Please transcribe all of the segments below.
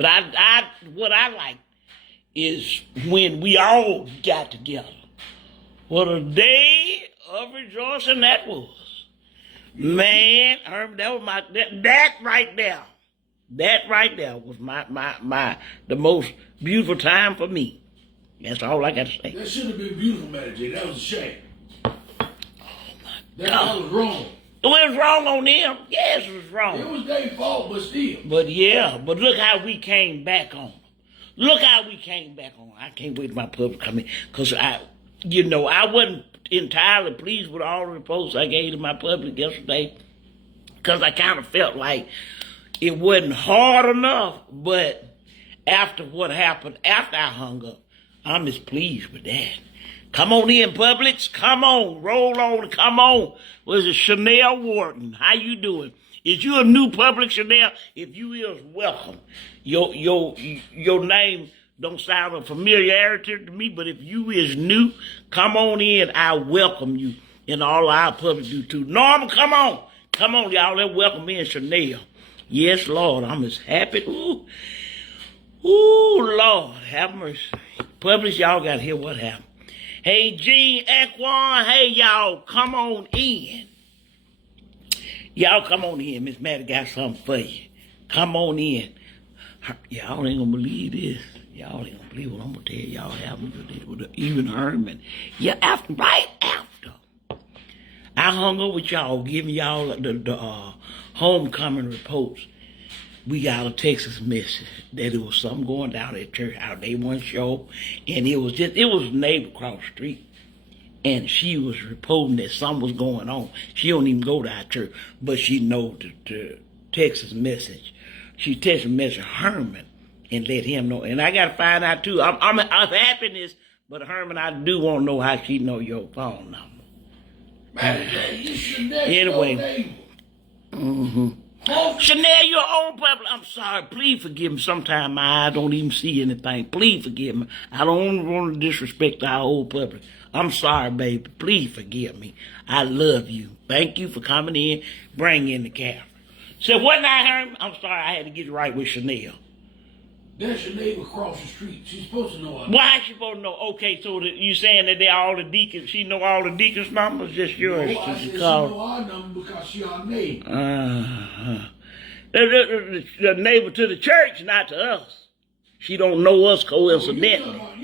But what I like is when we all got together. What a day of rejoicing that was. Man, Herman, that was that right there. That right there was the most beautiful time for me. That's all I got to say. That shouldn't have been beautiful, Mildred. That was a shame. Oh my God. That was wrong. It was wrong on them. Yes, it was wrong. It was their fault, but still. But yeah, but look how we came back on. Look how we came back on. I can't wait for my public to come in. Because I wasn't entirely pleased with all the reports I gave to my public yesterday. Because I kind of felt like it wasn't hard enough. But after what happened, after I hung up, I'm as pleased with that. Come on in, Publix. Come on. Roll on. Come on. Was it Chanel Wharton? How you doing? Is you a new Publix, Chanel? If you is, welcome. Your name don't sound a familiarity to me, but if you is new, come on in. I welcome you. And all our Publix do too. Norma, come on. Come on, y'all. Let's welcome in Chanel. Yes, Lord. I'm as happy. Ooh, Lord. Have mercy. Publix, y'all got to hear what happened. Hey, Gene, Equan, hey, y'all, come on in. Y'all come on in. Miss Maddie got something for you. Come on in. Y'all ain't gonna believe this. Y'all ain't gonna believe what I'm gonna tell y'all happened with even Herman. Yeah, right after I hung up with y'all, giving y'all the homecoming reports, we got a Texas message that it was something going down at church out they weren't sure, and it was a neighbor across the street, and she was reporting that something was going on. She don't even go to our church, but she know the Texas message. She texted message Herman and let him know, and I gotta find out too. I'm happiness, but Herman, I do want to know how she know your phone number. Anyway. Chanel, your own public. I'm sorry. Please forgive me. Sometimes my eyes don't even see anything. Please forgive me. I don't want to disrespect our old public. I'm sorry, baby. Please forgive me. I love you. Thank you for coming in, bringing in the camera. So what now, Herman? I'm sorry. I had to get it right with Chanel. That's your neighbor across the street. She's supposed to know our Why is she supposed to know? Okay, so you saying that they're all the deacons? She know all the deacons' numbers? Just yours? No, I said she know our number because she our neighbor. The neighbor to the church, not to us. She don't know us coincidentally. I thought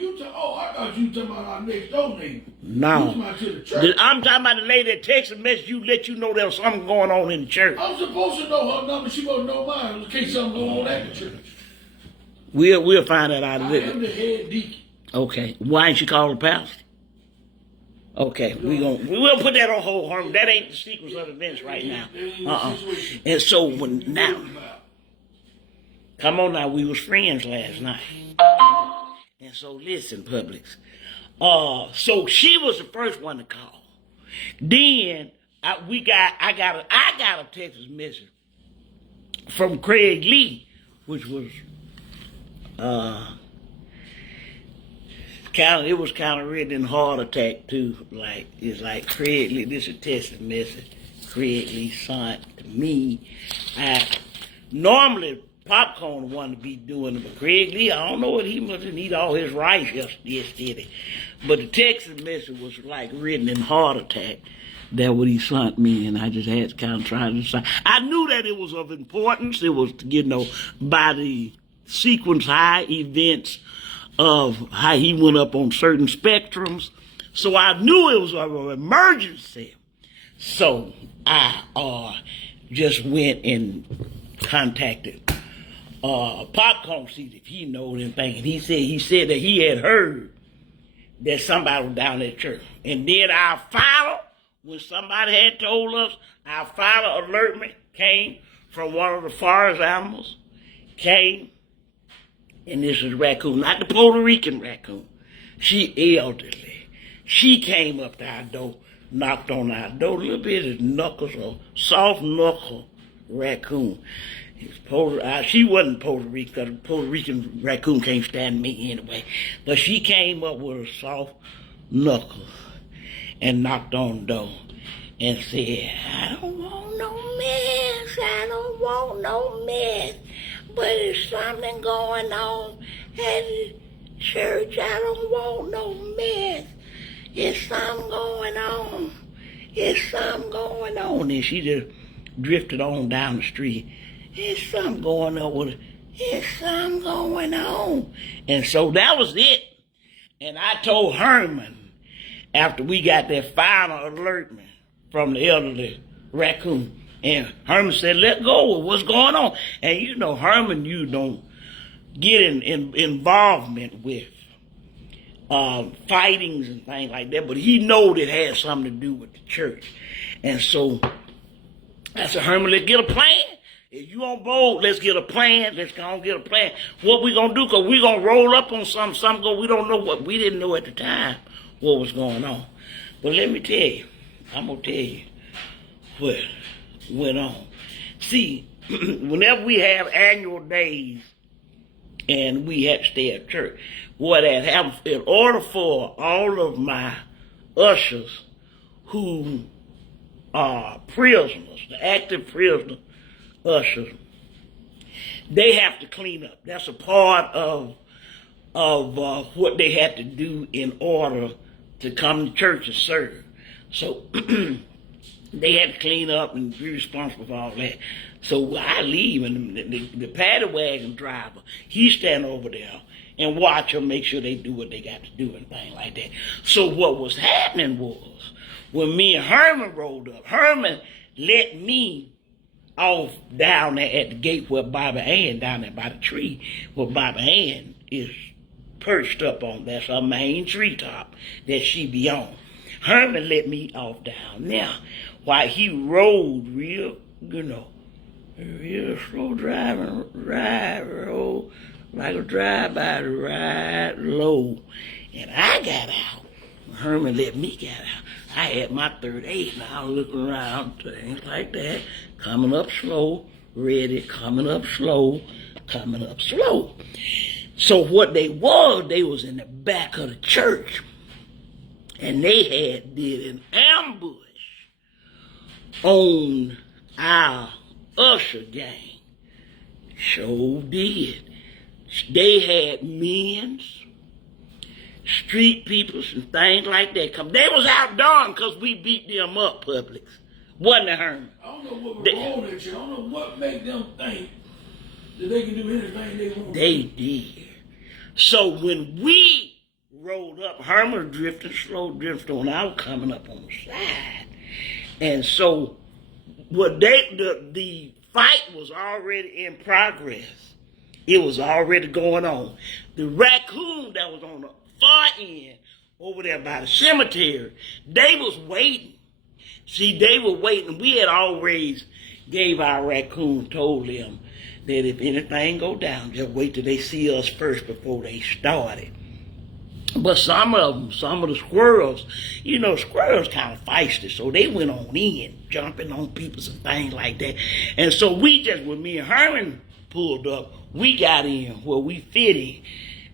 you talking about our next door neighbor. No. You talking about to the church. I'm talking about the lady that texted message let you know there was something going on in the church. I'm supposed to know her number. She supposed to know mine in case something going on at the church. We'll find that out later. I am the head deacon. Okay. Why ain't you call the pastor? Okay, we'll put that on hold, Herman. That ain't the sequence of events right now. And so now, come on now, we was friends last night. And so listen, Publix. So she was the first one to call. Then I got a Texas message from Craig Lee, which was it was kind of written in heart attack too. It's like Craig Lee. This is a Texas message. Craig Lee sent to me. Normally Popcorn the one to be doing it, but Craig Lee, I don't know what he must need all his rights yesterday. But the Texas message was like written in heart attack. That's what he sent me, and I just had to kind of try to decide. I knew that it was of importance. It was, by the sequence high events of how he went up on certain spectrums. So I knew it was an emergency. So I just went and contacted Popcorn, see if he knows anything. And he said that he had heard that somebody was down at church. And then our final, when somebody had told us, our final alertment came from one of the forest animals, and this is raccoon, not the Puerto Rican raccoon. She elderly. She came up to our door, knocked on our door, a little bit of knuckles, or soft knuckle raccoon. She wasn't Puerto Rican, because the Puerto Rican raccoon can't stand me anyway. But she came up with a soft knuckle and knocked on the door and said, I don't want no mess. I don't want no mess. but there's something going on at the church. I don't want no mess. There's something going on. There's something going on. And she just drifted on down the street. There's something going on with her. There's something going on. And so that was it. And I told Herman, after we got that final alert from the elderly raccoon, and Herman said, let go of what's going on. And you know, Herman, you don't get in involvement with fightings and things like that, but he knowed it had something to do with the church. And so I said, Herman, let's get a plan. If you on board, let's get a plan. Let's go and get a plan. What we gonna do? Because we gonna roll up on something go. We don't know what. We didn't know at the time what was going on. But let me tell you, I'm gonna tell you what went on. See, whenever we have annual days and we had to stay at church, what had happened, in order for all of my ushers who are prisoners, the active prisoner ushers, they have to clean up. That's a part of what they had to do in order to come to church and serve. So they had to clean up and be responsible for all that. So I leave, and the paddy wagon driver, he stand over there and watch them, make sure they do what they got to do and things like that. So what was happening was, when me and Herman rolled up, Herman let me off down there at the gate where Bobby Ann, down there by the tree, where Bobby Ann is perched up on. That's her main treetop that she be on. Herman let me off down there while he rode real, real slow driving, roll like a drive-by, ride low. And I got out. Herman let me get out. I had my 38 and I was looking around, things like that, coming up slow, ready, coming up slow, coming up slow. So what they was in the back of the church, and they did an ambush on our usher gang. Sure did. They had men's, street peoples and things like that come. They was outdone because we beat them up, Publix. Wasn't it, Herman? I don't know what was wrong with you. I don't know what made them think that they can do anything they want. They did. So when we rolled up, Herman drifting slow, drifting, I was coming up on the side. And so the fight was already in progress. It was already going on. The raccoon that was on the far end over there by the cemetery, they was waiting. See, they were waiting. We had always gave our raccoon, told them that if anything go down, just wait till they see us first before they started. But some of the squirrels, squirrels kind of feisty, so they went on in, jumping on people and things like that. And so when me and Herman pulled up, we got in where we fit in.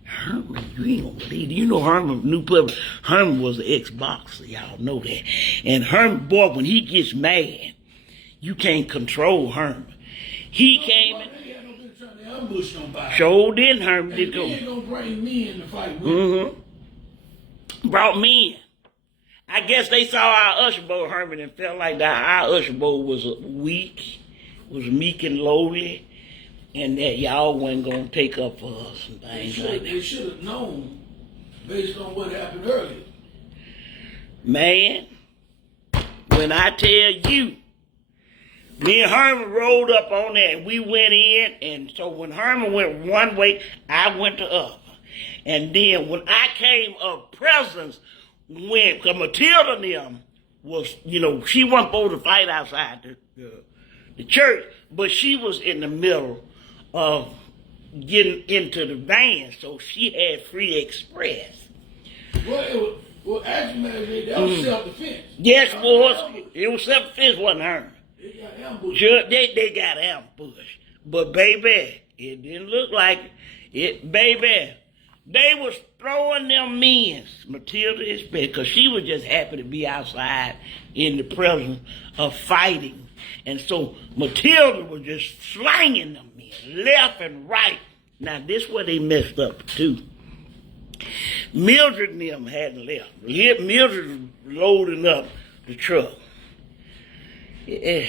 Herman, you ain't gonna believe it. You know Herman was an ex-boxer, y'all know that. And Herman, boy, when he gets mad, you can't control Herman. He came in. Ambush nobody. Sure did, Herman. Did go. He ain't gonna bring me in to fight with him. Brought me in. I guess they saw our usher boy, Herman, and felt like that our usher boy was weak, was meek and lowly, and that y'all wasn't gonna take up for us and things like that. They should have known based on what happened earlier. Man, when I tell you, me and Herman rolled up on that, and we went in, and so when Herman went one way, I went the other. And then when I came up, presence went, because Matilda and them was, she wasn't supposed to fight outside the church, but she was in the middle of getting into the van, so she had free express. Well, actually, that was self-defense. Yes, it was self-defense, wasn't Herman. They got ambushed. Sure, they got ambushed. But baby, it didn't look like it. Baby, they was throwing them men, Matilda especially, because she was just happy to be outside in the presence of fighting And so Matilda was just slanging them in, left and right. Now, this is where they messed up, too. Mildred and them hadn't left. Mildred was loading up the truck. Yeah,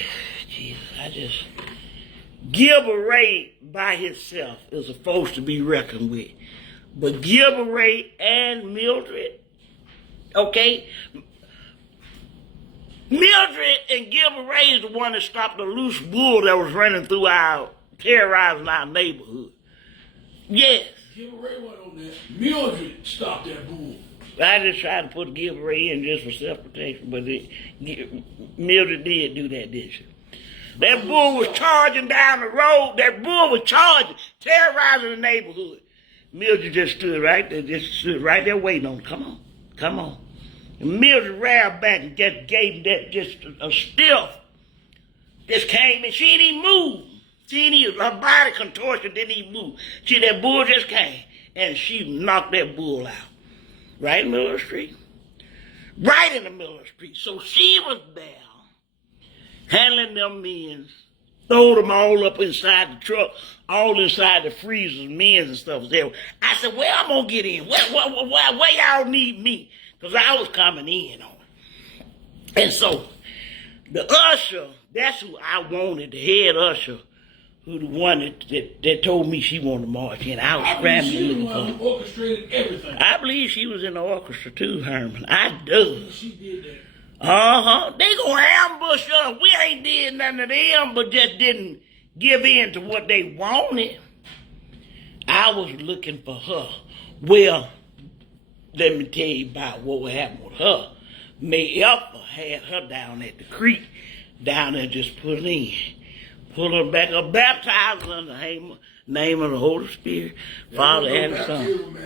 Jesus, I just... Gilbert Ray by himself is a force to be reckoned with. But Gilbert Ray and Mildred, okay? Mildred and Gilbert Ray is the one that stopped the loose bull that was running through terrorizing our neighborhood. Yes. Gilbert Ray wasn't on that. Mildred stopped that bull. I just tried to put Gilbert Ray in just for self-protection, but Mildred did do that, didn't she? That bull was charging down the road. That bull was charging, terrorizing the neighborhood. Mildred just stood right there waiting on him. Come on. And Mildred ran back and just gave him that, just a stiff. Just came and she didn't even move. Her body contortion didn't even move. That bull just came and she knocked that bull out. Right in the middle of the street. Right in the middle of the street. So she was there, handling them men, throwed them all up inside the truck, all inside the freezers, men and stuff was there. I said, well, I'm going to get in. Where y'all need me? Because I was coming in on it. And so the usher, that's who I wanted, the head usher, who the one that told me she wanted to march in. I was scrambling looking for her. She orchestrated everything. I believe she was in the orchestra too, Herman. I do. She did that. They gonna ambush us. We ain't did nothing to them, but just didn't give in to what they wanted. I was looking for her. Well, let me tell you about what happened with her. May Alpha had her down at the creek, down there just pull her back up, baptized her in the name of the Holy Spirit, Father and the Son.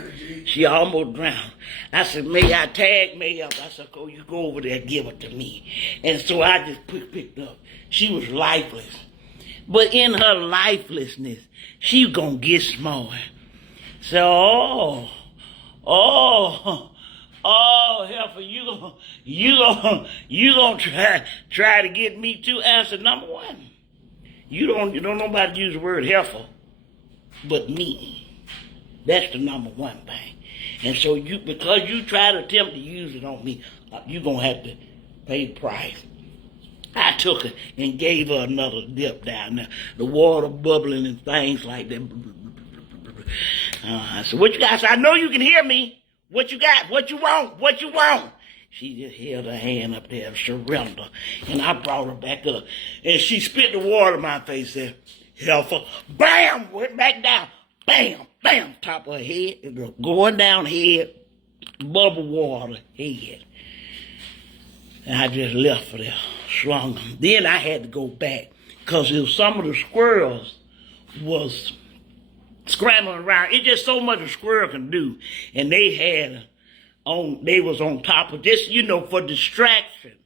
She almost drowned. I said, may I tag May up? I said, you go over there, give it to me. And so I just picked up. She was lifeless. But in her lifelessness, she was going to get small. So, Heifer, you gonna try to get me too? Answer number one. You don't nobody use the word heifer but me. That's the number one thing. And so because you try to attempt to use it on me, you're gonna have to pay the price. I took her and gave her another dip down there. The water bubbling and things like that. I said, what you got? I said, I know you can hear me. What you got? What you want? What you want? She just held her hand up there, surrender. And I brought her back up. And she spit the water in my face there. Heifer. Bam! Went back down. Bam! Bam! Top of her head. Going down head. Bubble water head. And I just left her there. Slung them. Then I had to go back. Because some of the squirrels was scrambling around. It's just so much a squirrel can do. And they was on top of this, for distraction,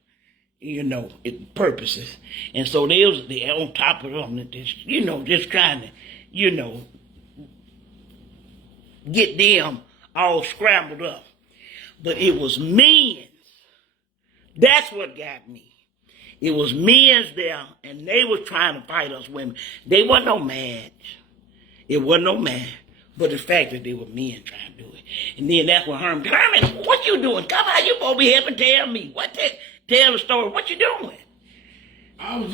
purposes. And so they on top of them, just trying to, get them all scrambled up. But it was men. That's what got me. It was men there, and they was trying to fight us women. They wasn't no match. It wasn't no match. But the fact that they were men trying to do it. And then that's when Herman, what you doing? Come on, you supposed to be helping tell me. Tell the story. What you doing? I'm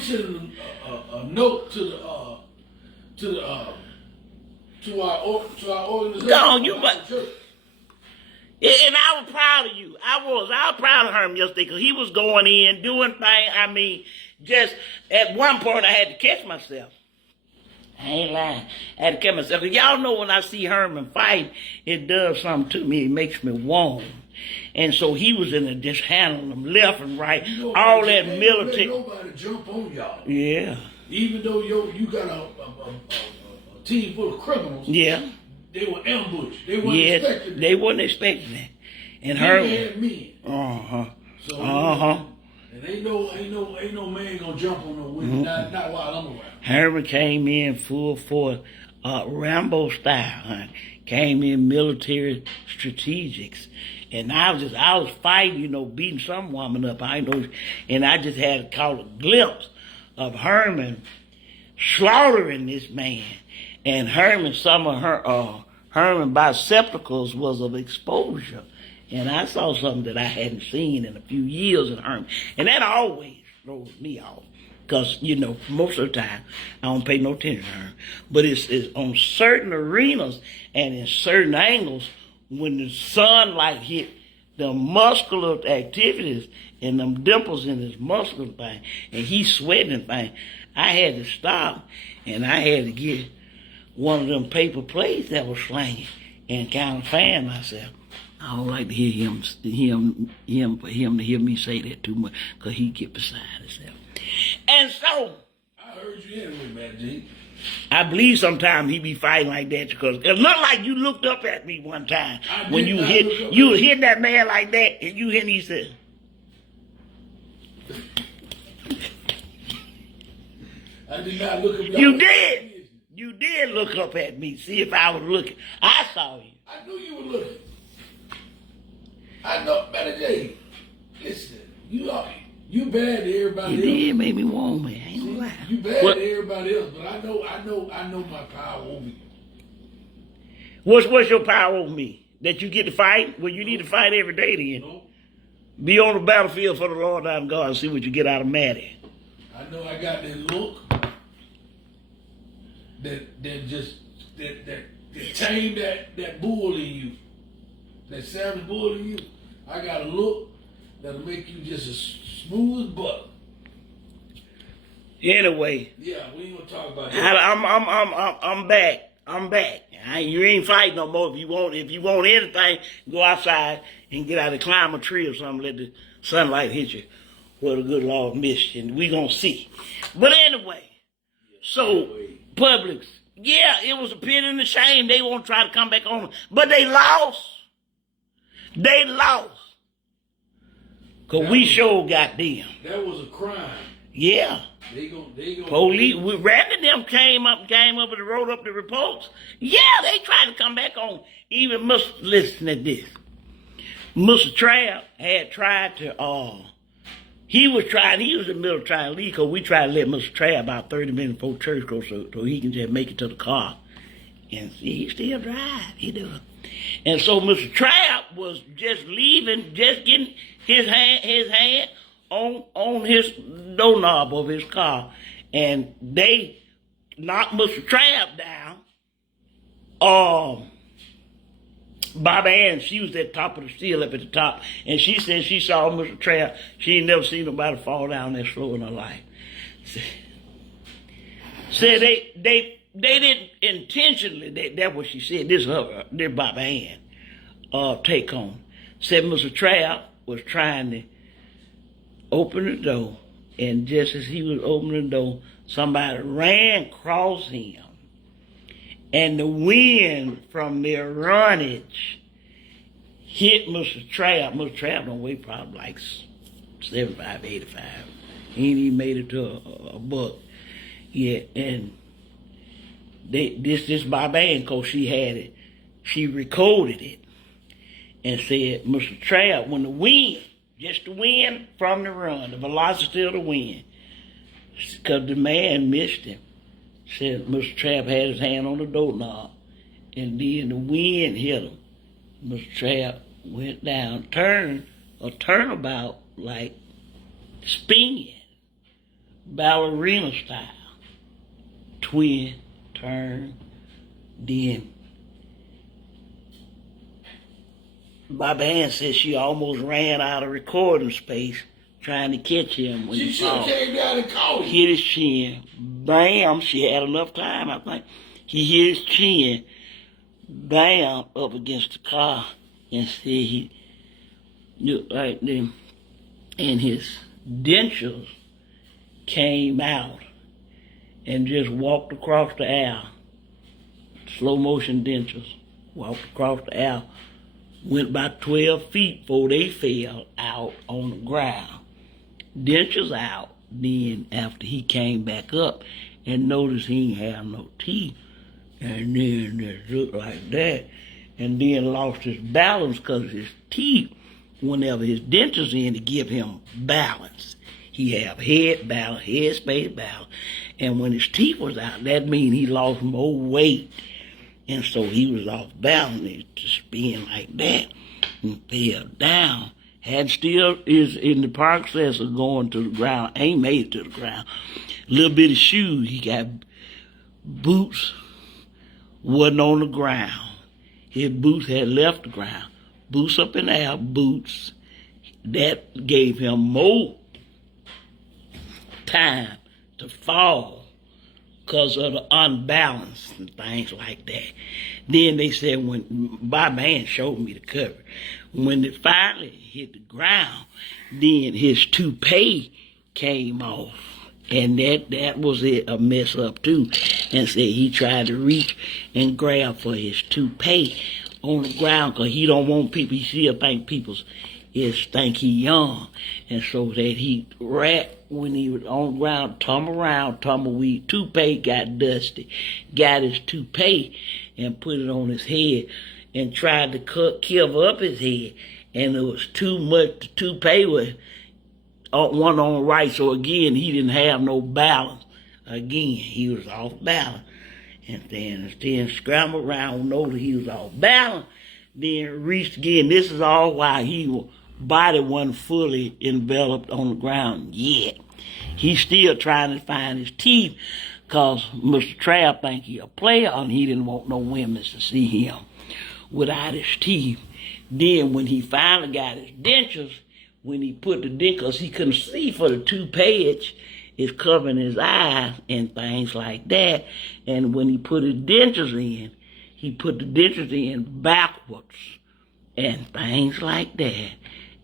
sending a note to our organization. No, and I was proud of you. I was proud of Herman yesterday because he was going in, doing things. Just at one point I had to catch myself. I ain't lying. I had to catch myself. Y'all know when I see Herman fight, it does something to me. It makes me warm. And so he was in there just handling them left and right. All that military. Nobody jump on y'all. Yeah. Even though you got a team full of criminals. Yeah. They were ambushed. They wasn't expecting that. They wasn't expecting that. And Herman had men. So, and ain't no man gonna jump on no women. Not while I'm around. Herman came in full force, Rambo style, honey. Came in military strategics. And I was fighting, beating some woman up. I know, and I just had caught a glimpse of Herman slaughtering this man. And Herman, some of Herman bicepticles was of exposure. And I saw something that I hadn't seen in a few years in Herman. And that always throws me off. Because, most of the time, I don't pay no attention to Herman. But it's on certain arenas and in certain angles, when the sunlight hit the muscular activities and them dimples in his muscular thing, and he's sweating thing, I had to stop, and I had to get one of them paper plates that was slanging and kind of fan myself. I don't like to hear him to hear me say that too much, because he get beside himself. And so, I heard you anyway, man, G. I believe sometimes he be fighting like that, because it looked like you looked up at me one time when you hit that man like that, and you hit and he said, I did not look up. You did. You did look up at me, see if I was looking. I saw you. I knew you were looking. I know, better J. Listen, you bad to everybody else. You did make me warm, man. I ain't gonna lie. You bad to everybody else, but I know my power over you. What's your power over me? That you get to fight? Well, you need to fight every day then. No. Be on the battlefield for the Lord thy God and see what you get out of Maddie. I know I got that look that tame that bull in you, that savage bull in you. I got a look that'll make you just as smooth as butter. Anyway. Yeah, we ain't gonna talk about that. I'm back. I'm back. You ain't fighting no more. If you want anything, go outside and get out and climb a tree or something. Let the sunlight hit you. Well, the good Lord missed you, and we gonna see. But anyway, so Publix, yeah, it was a pin in the shame. They won't try to come back on, but they lost. They lost. Cause we sure got them. That was a crime. Yeah. They go. Police, rather them came up and wrote up the reports. Yeah, they tried to come back on. Even listen to this. Mr. Trapp had tried to, he was in the middle of trying to leave, because we tried to let Mr. Trapp about 30 minutes before church goes so he can just make it to the car. And see, he still drive, he does. And so Mr. Trapp was just leaving, just getting his hand on his doorknob of his car, and they knocked Mr. Trapp down. Bobby Ann, she was at the top of the steel up at the top, and she said she saw Mr. Trapp. She ain't never seen nobody fall down that slow in her life. Said they didn't intentionally. That's what she said. This Bobby Ann take on. Said Mr. Trapp was trying to open the door, and just as he was opening the door, somebody ran across him. And the wind from their runnage hit Mr. Trapp. Mr. Trapp don't weigh probably like 75, 85. He ain't even made it to a buck yet. And this Bobby Ann, cause she had it, she recorded it and said, Mr. Trapp, when the wind, just the wind from the run, the velocity of the wind, because the man missed him. Said Mr. Trapp had his hand on the doorknob, and then the wind hit him. Mr. Trapp went down, turned a turnabout like spinning, ballerina style. Twin, turn, then Bobby Ann said she almost ran out of recording space trying to catch him when he should have came down and caught him. Hit his chin. Bam. She had enough time, I think. He hit his chin. Bam. Up against the car. And see, he looked like them. And his dentures came out and just walked across the aisle. Slow motion dentures. Walked across the aisle. Went about 12 feet before they fell out on the ground. Dentures out. Then after he came back up and noticed he ain't have no teeth, And then just looked like that. And then lost his balance because his teeth, whenever his dentures in to give him balance. He have head balance, head space balance. And when his teeth was out, that means he lost more weight. And so he was off balance. He just being like that and fell down. Had still is in the process of going to the ground, ain't made it to the ground. Little bit of shoes, he got boots, wasn't on the ground. His boots had left the ground. Boots up in the air, boots. That gave him more time to fall because of the unbalance and things like that. Then they said when my man showed me the cover, when it finally hit the ground, then his toupee came off. And that was a mess up too. And said he tried to reach and grab for his toupee on the ground because he don't want people, he still think people think he young. And so that he when he was on the ground, tumble around, tumbleweed, toupee got dusty, got his toupee and put it on his head and tried to cover up his head. And it was too much, the toupee was one on the right, so again, he didn't have no balance. Again, he was off balance. And then scrambled around, know that he was off balance. Then reached again. This is all while his body wasn't fully enveloped on the ground yet. He's still trying to find his teeth because Mr. Trav think he a player and he didn't want no women to see him without his teeth. Then when he finally got his dentures, when he put the dentures, he couldn't see for the toupee is covering his eyes and things like that. And when he put his dentures in, he put the dentures in backwards and things like that.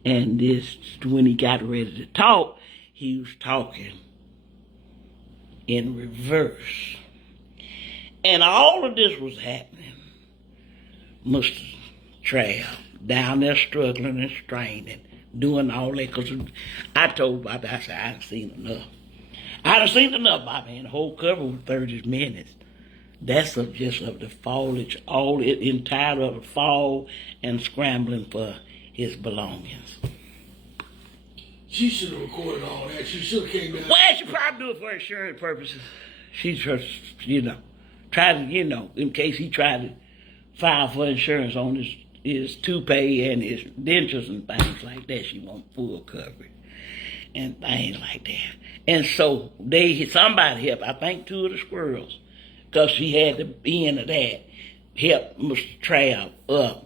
And this, when he got ready to talk, he was talking in reverse. And all of this was happening. Mr. Trav down there struggling and straining, doing all that, because I told Bobby, I said, I done seen enough. I done seen enough, Bobby, and the whole cover was 30 minutes. That's just of the foliage, all it entire of the fall and scrambling for his belongings. She should have recorded all that. She should have came down. Well, she probably do it for insurance purposes. She just, tried to, in case he tried to file for insurance on his toupee and his dentures and things like that. She want full coverage and things like that. And so somebody helped, I think 2 of the squirrels, because she had the end of that, help Mr. Trav up.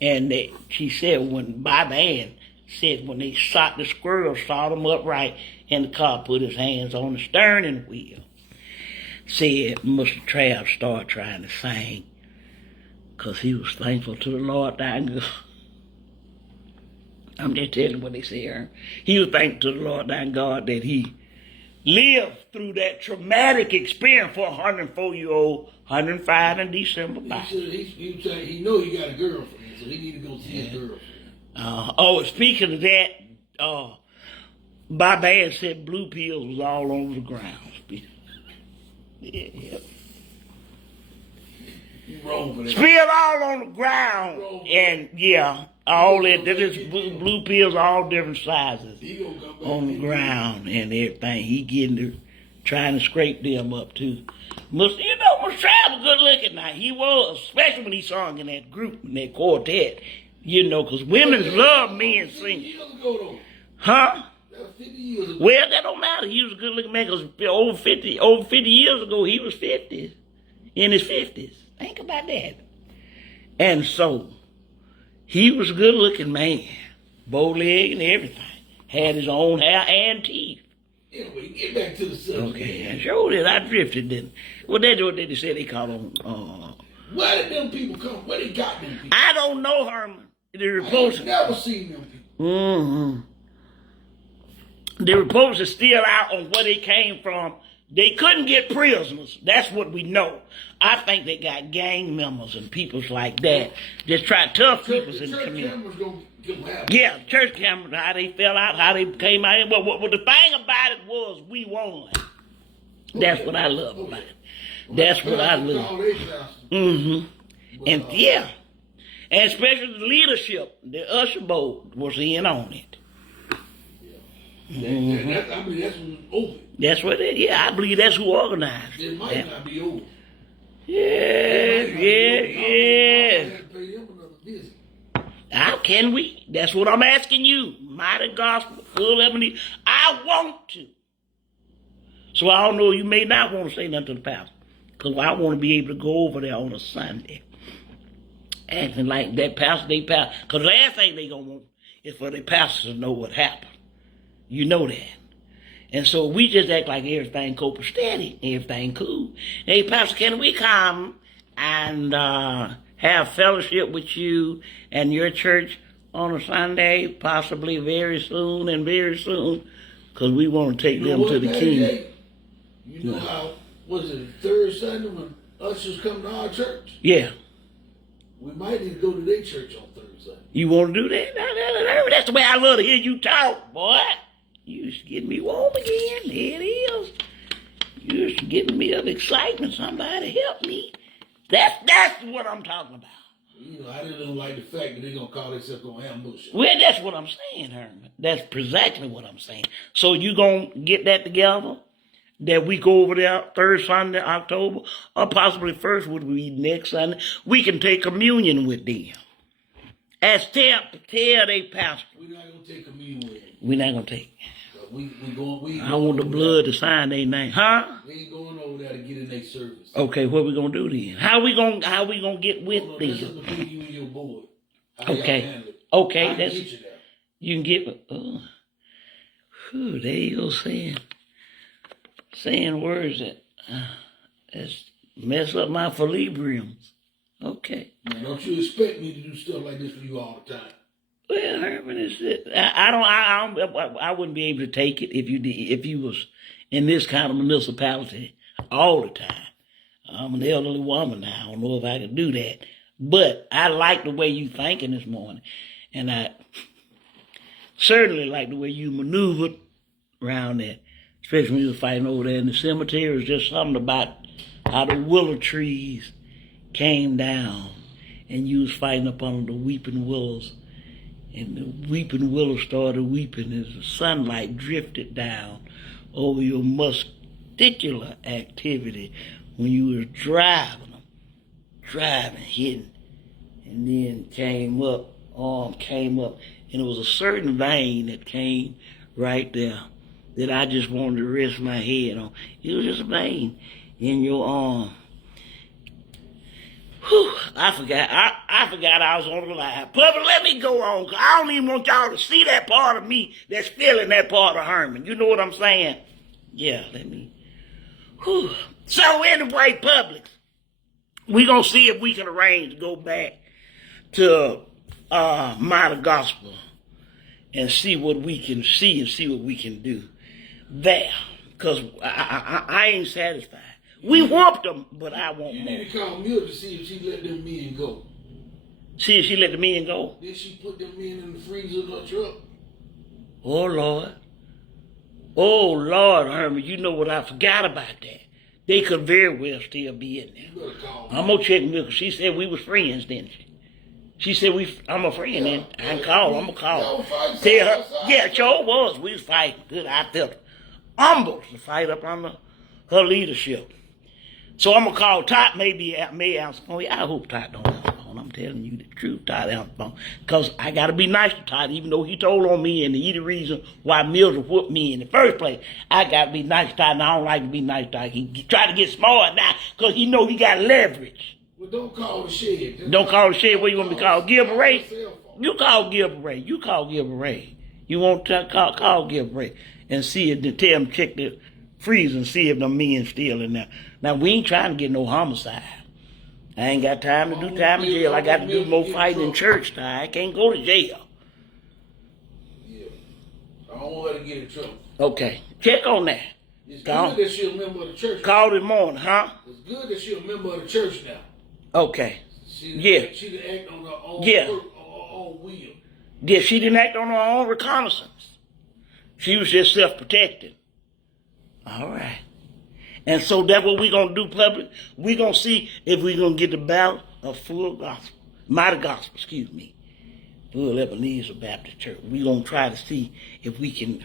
And she said when Bobby said when they shot the squirrels, shot them upright, and the car put his hands on the steering wheel. Said Mr. Trav started trying to sing, because he was thankful to the Lord thy God. I'm just telling you what they said. He was thankful to the Lord thy God that he lived through that traumatic experience for a 104-year-old, 105 in December. He know he got a girlfriend, so he need to go see his girlfriend. Speaking of that, Bobby said blue pills was all over the ground. Yeah. Spilled all on the ground, and all that. There's blue pills, all different sizes on the ground and everything. He trying to scrape them up too. Mr. Trav was good looking now. He was, especially when he sung in that group, in that quartet. Because women love men singing. Huh? 50 years ago. Well, that don't matter. He was a good looking man because over 50 years ago, he was 50s, in his 50s. Think about that. And so, he was a good looking man, bow leg and everything. Had his own hair and teeth. Anyway, get back to the subject. Okay, I sure did. I drifted then. Well, that's what they said they caught on. Where did them people come? Where they got them people? I don't know, Herman. The reports. I never seen them people. Mm-hmm. The reports are still out on where they came from. They couldn't get prisoners. That's what we know. I think they got gang members and peoples like that. Just try tough peoples in the community. Yeah, church cameras, how they fell out, how they came out. Well, the thing about it was we won. That's what I love about it. That's what I look. Mm-hmm. And yeah. And especially the leadership, the usher board was in on it. I believe that's who's over. That's what it is. Yeah, I believe that's who organized It might not be over. Yeah. How can we? That's what I'm asking you. Mighty gospel, full ebony. I want to. So I don't know, you may not want to say nothing to the pastor. Because I want to be able to go over there on a Sunday. Acting like that pastor, they pastor. Because the last thing they going to want is for the pastors to know what happened. You know that. And so we just act like everything copacetic, everything cool. Hey, Pastor, can we come and have fellowship with you and your church on a Sunday, possibly very soon? Because we want to take them to the King. You know how, was it the third Sunday when ushers come to our church? Yeah. We might need to go to their church on third Sunday. You want to do that? That's the way I love to hear you talk, boy. You just getting me warm again. There it is. You just getting me of excitement. Somebody help me. That's what I'm talking about. You know, I just don't like the fact that they're going to call themselves going to ambush us. Well, that's what I'm saying, Herman. That's exactly what I'm saying. So you going to get that together? That we go over there third Sunday, October, or possibly first would be next Sunday. We can take communion with them. As tell they pastor. We're not going to take communion with them. We're not going to take. I want the blood to sign their name. Huh? We ain't going over there to get in their service. Okay, what we gonna do then? How we gonna get with them? That's up between you and your board. Okay. That's get you there. You can get. There you go saying words that mess up my equilibriums. Okay. Now, don't you expect me to do stuff like this for you all the time? Well, Herman, I wouldn't be able to take it if you was in this kind of municipality all the time. I'm an elderly woman now. I don't know if I can do that. But I like the way you thinking this morning. And I certainly like the way you maneuvered around that. Especially when you were fighting over there in the cemetery. It was just something about how the willow trees came down and you was fighting up under the weeping willows. And the weeping willow started weeping as the sunlight drifted down over your muscular activity when you were driving, hitting, and then arm came up, and it was a certain vein that came right there that I just wanted to rest my head on. It was just a vein in your arm. Whew, I forgot I was on the line. Papa, let me go on, because I don't even want y'all to see that part of me that's feeling that part of Herman. You know what I'm saying? Yeah, let me. Whew. So anyway, Publix, we going to see if we can arrange to go back to Mighty Gospel and see what we can see and see what we can do there. Because I ain't satisfied. We want them, but I want more. more. You need to call Mildred to see if she let them men go. See if she let the men go? Did she put them men in the freezer of her truck? Oh, Lord. Oh, Lord, Herman, you know what? I forgot about that. They could very well still be in there. I'm going to check Mildred. She said we was friends, didn't she? She said I'm a friend, then. I can call. I'm going to call. Tell her. Yeah, it sure was. We was fighting. Good. I felt humbled to fight up under her leadership. So I'm going to call Todd, may answer the phone. I hope Todd don't answer the phone. I'm telling you the truth, Todd answer the phone. Because I got to be nice to Todd, even though he told on me and he the reason why Mildred whooped me in the first place. I got to be nice to Todd, and I don't like to be nice to Todd. He try to get smart now because he know he got leverage. Well, don't call the shed. Don't call the shed. What you want me to call? Gilbert Ray? You call Gilbert Ray. You call Gilbert Ray. You want to call Gilbert Ray and see if, tell him check the freezer and see if the men still in there. Now, we ain't trying to get no homicide. I ain't got time to do time in jail. I got to do more fighting in church time. I can't go to jail. Yeah. I don't want her to get in trouble. Okay. Check on that. It's good that she's a member of the church. Call this morning, huh? It's good that she's a member of the church now. Okay. She didn't act on her own, will. Yeah, she didn't act on her own reconnaissance. She was just self-protecting. All right. And so that's what we're going to do, public. We're going to see if we're going to get the battle of full gospel. Mighty gospel, excuse me. Full Ebenezer Baptist Church. We're going to try to see if we can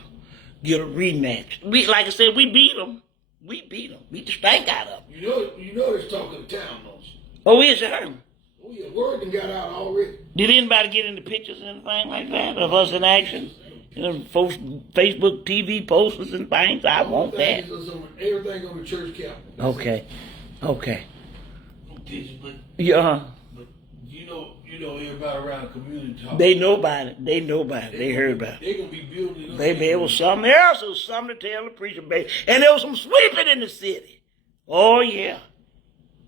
get a rematch. Like I said, we beat them. We beat them. Beat the stank out of them. You know there's talk of the town, don't you? Oh, is it, Herman? Oh, yeah, word done got out already. Did anybody get into pictures and anything like that of us in action? You know, folks, Facebook, TV posters and things. I want that. Everything on the church calendar. Okay. But Yeah. you know everybody around the community talking. They know about it. They heard about it. They're gonna be building it up. Baby, it was something else. It was something to tell the preacher, baby. And there was some sweeping in the city. Oh, yeah.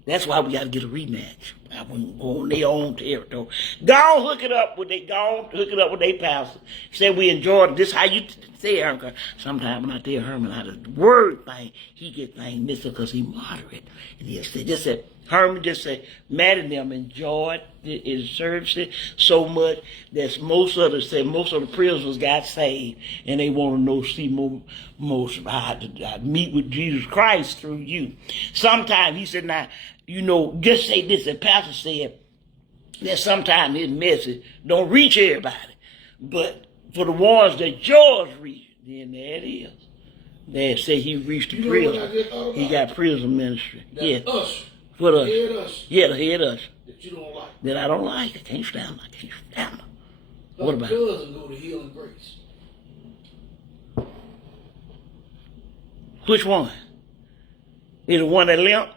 That's why we got to get a rematch. I wouldn't go on their own territory. Go on, hook it up with their pastor. Say we enjoyed this. How you say, Herman? Sometimes when I tell Herman how the word thing, he get things mixed up because he moderate. And he'll say, Herman just say, Matt and them enjoyed his service so much that most of the prisoners got saved, and they want to see more how to meet with Jesus Christ through you. Sometimes he said, now, just say this. The pastor said that sometimes his message don't reach everybody, but for the ones that yours reach, then there it is. They say he reached the prison. He got prison ministry. That's us. For us. Head us. Yeah, the head us. That you don't like. That I don't like. I can't stand them. What about cousin go to Healing Grace? Which one? Is the one that limp?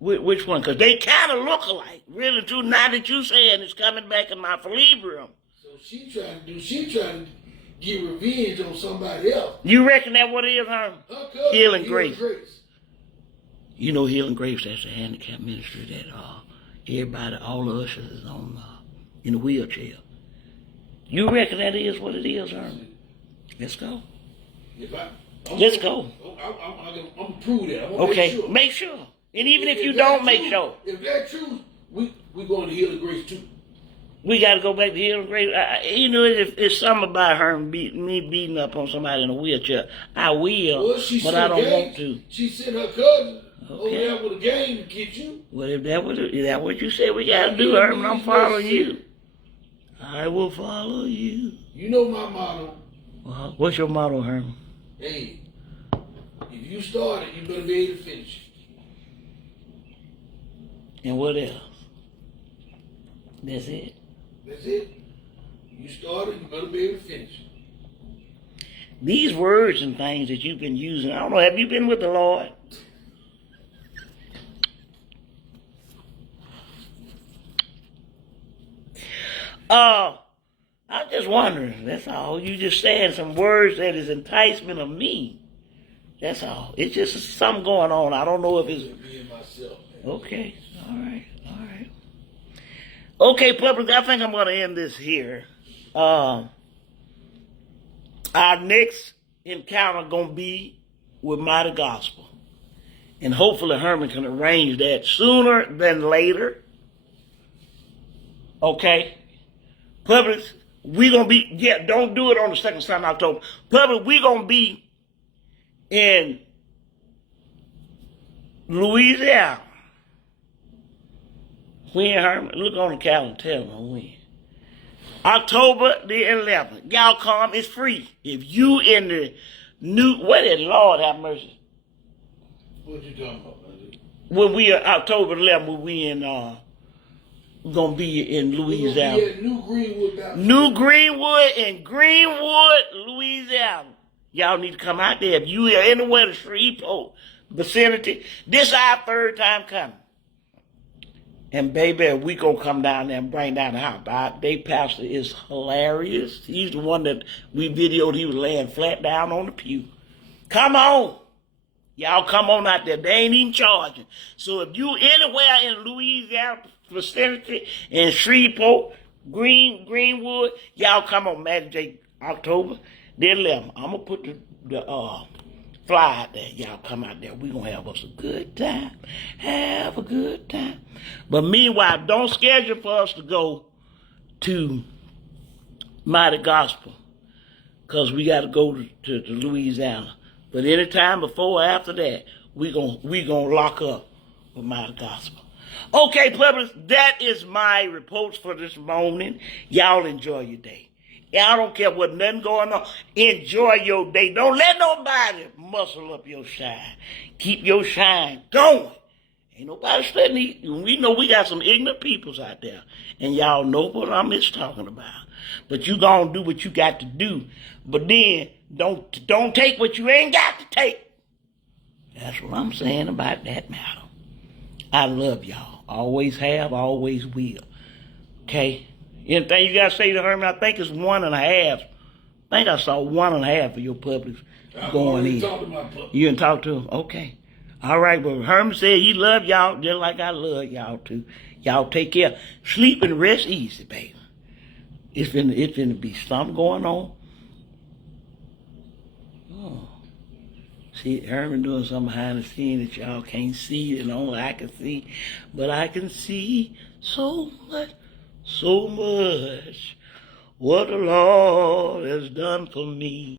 Which one? Because they kind of look alike. Really true. Now that you saying it's coming back in my philebrum. So she trying to get revenge on somebody else. You reckon that what it is, Herman? Healing Grace. You know Healing Grace, that's a handicap ministry that everybody, all the ushers is on in a wheelchair. You reckon that is what it is, Herman? Let's go. Let's go. I'm going to prove that. Okay, make sure. And even if you don't make sure. If that's true, we going to Healing Grace too. We got to go back to Healing Grace. It's something about her me beating up on somebody in a wheelchair. I will, but I don't want to. She sent her cousin over there with a game to get you. Well, if that what you said we got to do, Herman, I'm following you. I will follow you. You know my motto. Well, what's your motto, Herman? Hey, if you start it, you better be able to finish it. And what else? That's it. That's it. You started, you better be able to finish. These words and things that you've been using, I don't know, have you been with the Lord? I'm just wondering, that's all. You just saying some words that is enticement of me. That's all. It's just something going on. I don't know if it's... Me and myself, man. Okay, all right. Okay, public, I think I'm going to end this here. Our next encounter going to be with Mighty Gospel. And hopefully Herman can arrange that sooner than later. Okay? Public, we going to be, don't do it on the second Sunday of October. Public, we going to be in Louisiana. When, Herman? Look on the calendar, tell me when. October the 11th. Y'all come, it's free. If you in the what is Lord have mercy? What you talking about, man? When we are October 11th, when we in, gonna be in Louisiana. We're gonna be at New Greenwood in Greenwood, Louisiana. Y'all need to come out there. If you are anywhere in the Shreveport vicinity, this is our third time coming. And baby, we gonna come down there and bring down the house. They pastor is hilarious. He's the one that we videoed. He was laying flat down on the pew. Come on. Y'all come on out there. They ain't even charging. So if you anywhere in Louisiana vicinity, in Shreveport, Greenwood, y'all come on Saturday, October the 11th. I'm gonna put the fly out there. Y'all come out there. We're going to have us a good time. Have a good time. But meanwhile, don't schedule for us to go to Mighty Gospel because we got to go to Louisiana. But anytime before or after that, we gonna lock up with my gospel. Okay, public, that is my reports for this morning. Y'all enjoy your day. I don't care what nothing going on. Enjoy your day. Don't let nobody muscle up your shine. Keep your shine going. Ain't nobody studying. We know we got some ignorant peoples out there. And y'all know what I'm talking about. But you gonna do what you got to do. But then, don't take what you ain't got to take. That's what I'm saying about that matter. I love y'all. Always have, always will. Okay? Anything you got to say to Herman? I think it's 1.5. I think I saw 1.5 of your publics going in. You didn't talk to him? Okay. All right, but Herman said he love y'all just like I love y'all too. Y'all take care. Sleep and rest easy, baby. It's finna be something going on. Oh. See, Herman doing something behind the scenes that y'all can't see and only I can see. But I can see so much what the Lord has done for me.